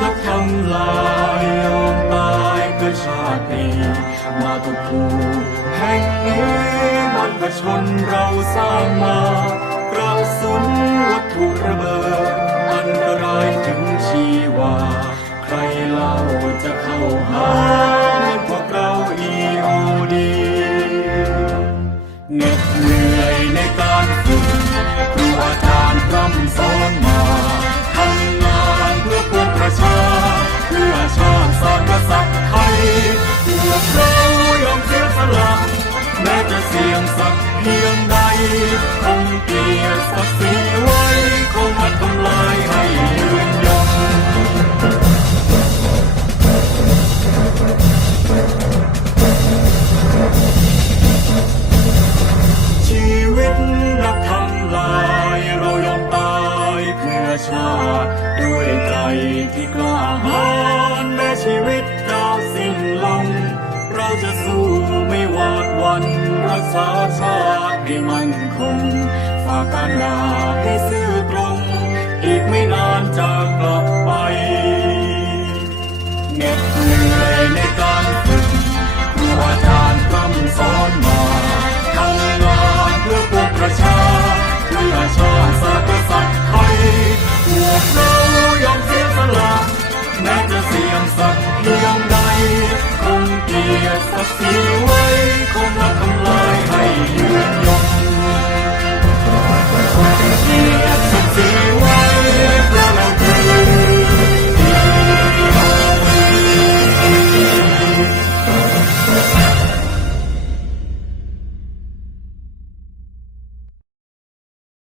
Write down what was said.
และทำลายยอมตายเพื่อชาตินี้มาตุภูแห่งนี้มันกระชนเราสร้างมากระสุนวัตถุระเบิดอันตรายถึงชีวา ใครเล่าจะเข้าหาเมือพวกเราอีโอดีเน็ตเนื่อ ษัตริย์ไทยพวกเรา รักษาชาติให้มั่นคง ฝากการดาให้ซื่อตรง อีกไม่นานจะกลับไปเหน็ดเหนื่อยในการฝึกครูอาจารย์กำสอนมาทำงานเพื่อปวงประชาเพื่อชาติศาสตร์ไทยพวกเรายอมเสียสละแม้จะเสี่ยงสักเพียงใดคงเกียรติศักดิ์ศรีไว้คงรักคำ you.